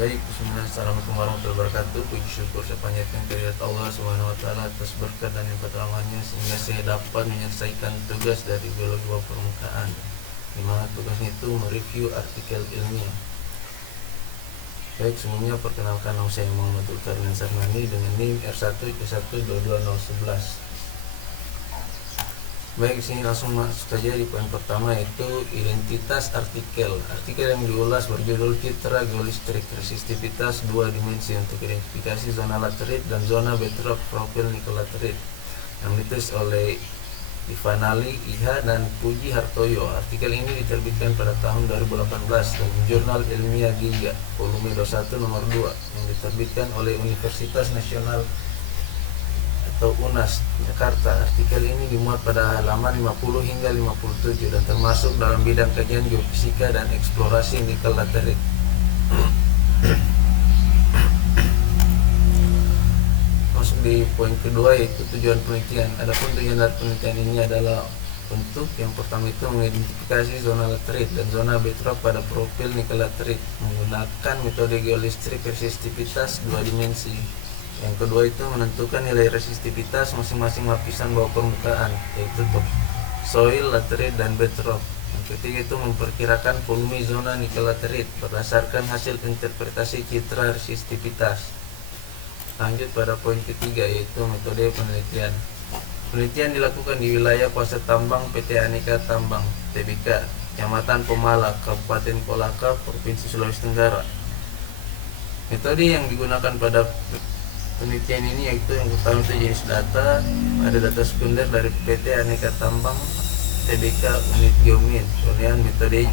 Baik, bismillah, assalamualaikum warahmatullahi wabarakatuh. Puji syukur saya panjatkan kehadirat Allah Subhanahu wa taala atas berkat dan limpah rahmatnya sehingga saya dapat menyelesaikan tugas dari biologi bawah permukaan, di mana tugasnya itu mereview artikel ilmiah. Baik, sebelumnya perkenalkan nama saya Muhammad Zulkarnain Sarnani dengan NIM R1C1222011. Baik, sini langsung masuk saja di poin pertama, yaitu identitas artikel. Artikel yang diulas berjudul Citra Geolistrik Resistivitas 2 dimensi untuk identifikasi zona laterit dan zona bedrock profil nikel laterit, yang ditulis oleh Ivanali, Iha, dan Puji Hartoyo. Artikel ini diterbitkan pada tahun 2018 dalam Jurnal Ilmiah Giga, volume 21 nomor 2, yang diterbitkan oleh Universitas Nasional atau UNAS Jakarta. Artikel ini dimuat pada halaman 50 hingga 57 dan termasuk dalam bidang kajian geofisika dan eksplorasi nikel laterit. Masuk di poin kedua, yaitu tujuan penelitian. Adapun tujuan dari penelitian ini adalah untuk yang pertama itu mengidentifikasi zona laterit dan zona bedrock pada profil nikel laterit menggunakan metode geolistrik resistivitas 2 dimensi. Yang kedua itu menentukan nilai resistivitas masing-masing lapisan bawah permukaan, yaitu topsoil, laterit, dan bedrock. Yang ketiga itu memperkirakan volume zona nikel laterit berdasarkan hasil interpretasi citra resistivitas. Lanjut pada poin ketiga, yaitu metode penelitian. Penelitian dilakukan di wilayah kuasa tambang PT Aneka Tambang Tbk, Kecamatan Pemala, Kabupaten Kolaka, Provinsi Sulawesi Tenggara. Metode yang digunakan pada penelitian ini yaitu yang pertama itu jenis data, ada data sekunder dari PT Aneka Tambang Tbk unit geomin, kemudian metode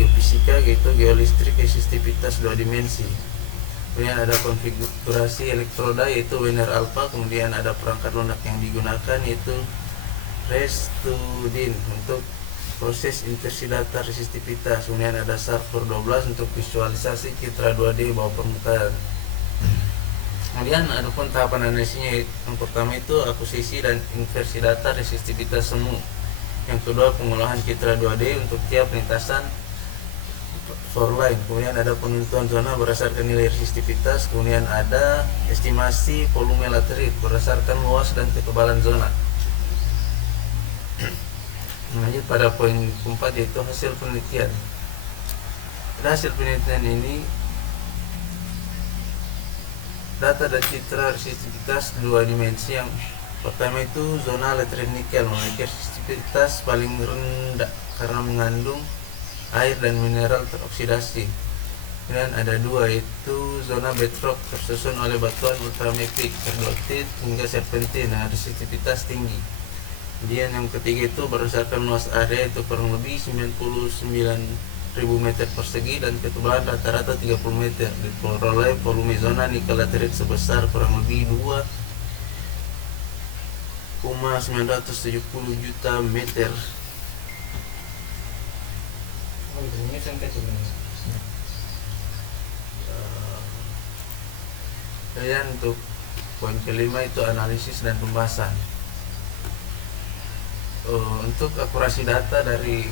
geofisika yaitu geolistrik resistivitas 2 dimensi, kemudian ada konfigurasi elektroda yaitu Wener Alpha, kemudian ada perangkat lunak yang digunakan yaitu Restudin untuk proses inversi data resistivitas, kemudian ada Sartor 12 untuk visualisasi citra 2D bawah permukaan. Kemudian adapun tahapan analisisnya, yang pertama itu akuisisi dan inversi data resistivitas semu, yang kedua pengolahan citra 2D untuk tiap lintasan shoreline, kemudian ada penentuan zona berdasarkan nilai resistivitas, kemudian ada estimasi volume laterit berdasarkan luas dan ketebalan zona. Lanjut pada poin keempat, yaitu hasil penelitian. Pada hasil penelitian ini data dan citra resistivitas 2 dimensi. Yang pertama itu zona laterit nikel memiliki resistivitas paling rendah karena mengandung air dan mineral teroksidasi. Kemudian ada dua, yaitu zona bedrock tersusun oleh batuan ultramafic, terdotit hingga serpentin dengan resistivitas tinggi. Kemudian yang ketiga itu berdasarkan luas area itu kurang lebih 99.000 meter persegi dan ketebalan rata-rata 30 meter. Diperoleh volume zona nikel laterit sebesar kurang lebih 2,970 juta meter. Kemudian untuk poin kelima itu analisis dan pembahasan. Untuk akurasi data dari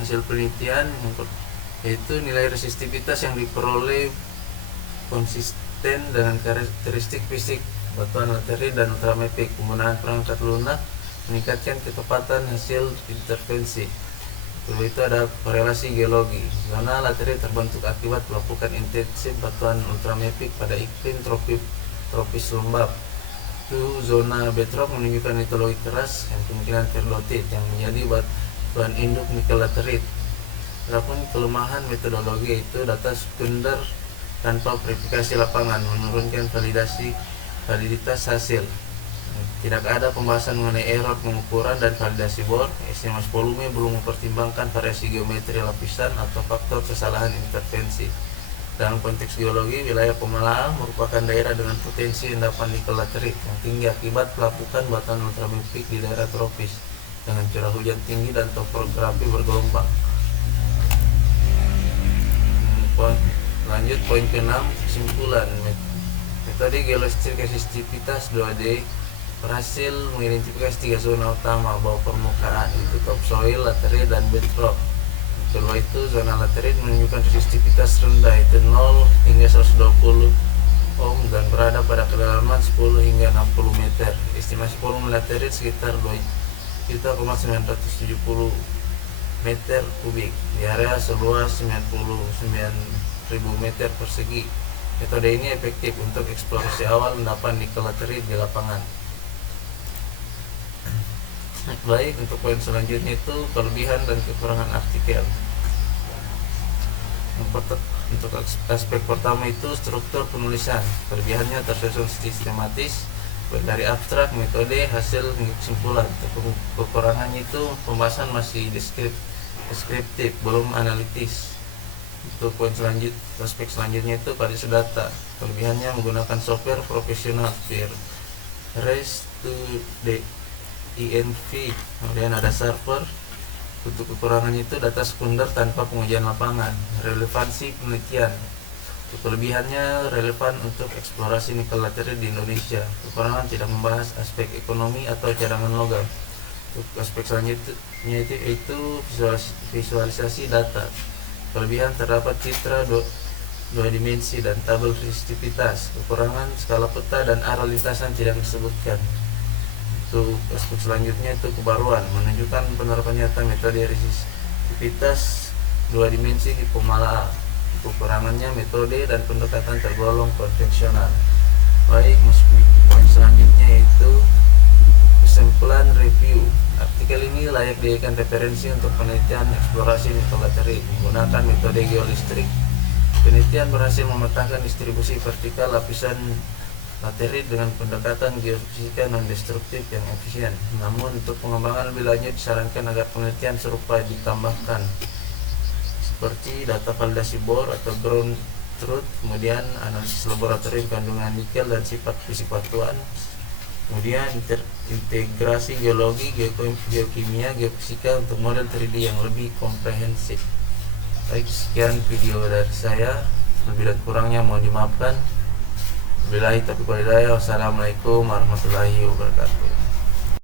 hasil penelitian, yaitu nilai resistivitas yang diperoleh konsisten dengan karakteristik fisik batuan laterit dan ultramafic. Penggunaan perangkat lunak meningkatkan ketepatan hasil intervensi. Kedua itu ada korelasi geologi. Zona laterit terbentuk akibat pelapukan intensif batuan ultramafic pada iklim tropis lembab. Itu zona bedrock menunjukkan litologi keras yang kemungkinan terdotit yang menjadi batuan induk nikel laterit. Adapun kelemahan metodologi itu data sekunder tanpa verifikasi lapangan menurunkan validitas hasil. Tidak ada pembahasan mengenai error pengukuran dan validasi bor. Estimasi volume belum mempertimbangkan variasi geometri lapisan atau faktor kesalahan intervensi. Dalam konteks geologi, wilayah Pemala merupakan daerah dengan potensi endapan nikel laterit yang tinggi akibat pelapukan batuan ultramafic di daerah tropis dengan curah hujan tinggi dan topografi bergelombang. Lanjut poin ke-6, kesimpulan. Metode geolistrik resistivitas 2D berhasil mengidentifikasi 3 zona utama bawah permukaan, yaitu topsoil, laterit, dan bedrock. kedua itu zona laterit menunjukkan resistivitas rendah, itu 0 hingga 120 ohm dan berada pada kedalaman 10 hingga 60 meter. Estimasi volume laterit sekitar 2.970 meter kubik di area seluas 99.000 meter persegi. Metode ini efektif untuk eksplorasi awal endapan nikel laterit di lapangan. Baik, untuk poin selanjutnya itu kelebihan dan kekurangan artikel. Untuk aspek pertama itu struktur penulisan. Kelebihannya tersusun sistematis, dari abstrak, metode, hasil, kesimpulan. Kekurangannya itu pembahasan masih deskriptif, belum analitis. Untuk poin aspek selanjutnya itu kualitas data. Kelebihannya menggunakan software profesional REST to the INV, kemudian ada server. Untuk kekurangannya itu data sekunder tanpa pengujian lapangan. Relevansi penelitian. Untuk kelebihannya relevan untuk eksplorasi nikel laterit di Indonesia. Kekurangan tidak membahas aspek ekonomi atau cadangan logam. Untuk aspek selanjutnya itu visualisasi data. Kelebihan terdapat citra dua dimensi dan tabel resistivitas. Kekurangan skala peta dan arah lintasan tidak disebutkan. Untuk aspek selanjutnya itu kebaruan, menunjukkan penerapan nyata metode resistivitas dua dimensi di pemala. Kekurangannya metode dan pendekatan tergolong konvensional. Baik, masuk di poin selanjutnya yaitu kesimpulan review. Artikel ini layak dijadikan referensi untuk penelitian eksplorasi nikel laterit menggunakan metode geolistrik. Penelitian berhasil memetakan distribusi vertikal lapisan laterit dengan pendekatan geofisika non-destruktif yang efisien. Namun untuk pengembangan lebih lanjut disarankan agar penelitian serupa ditambahkan, seperti data validasi bor atau ground truth, kemudian analisis laboratorium kandungan nikel dan sifat fisik batuan, kemudian integrasi geologi, geokimia, geofisika untuk model 3D yang lebih komprehensif. Baik, sekian video dari saya, lebih dan kurangnya mohon dimaafkan. Wassalamualaikum warahmatullahi wabarakatuh.